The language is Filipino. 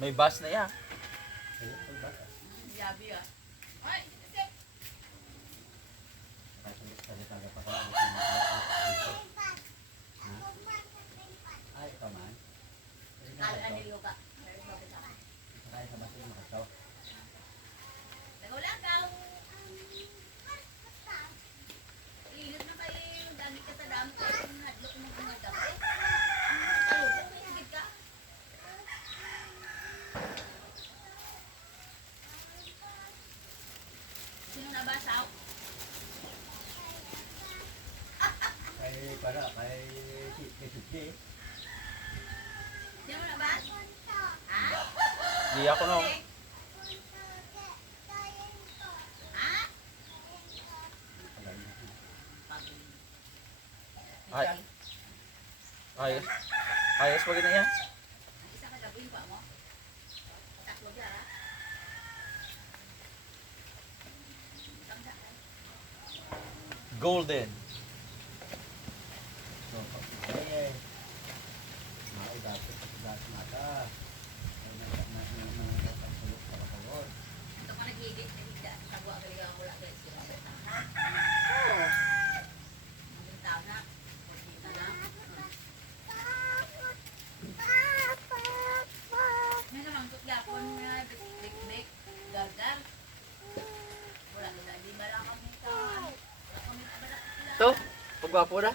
May bus na yan. Yabi ah. Ay, isip. Kala ni Luka. Nagulang daw. Ilit na kayo. Gamit ka sa dami ko. Hadlok mo kung nagdami. Talupin mo yung ka. Sino nabasaw? Sino nabas? Ha? Di ako no. Ha? Ay. Ayos. Ayos pag na yan. Isa ka gabi pa mo? Tatlo ka ha? Golden. Ito ka nag-edit. Tagwa ka ligaw mula guys. Ang tao na. Kita na. May namang tukyapon nga. Bik-bik. Gar-gar. Wala kita. Di ba lang kami ka? Wala kami abala sila. To, pagwapo na.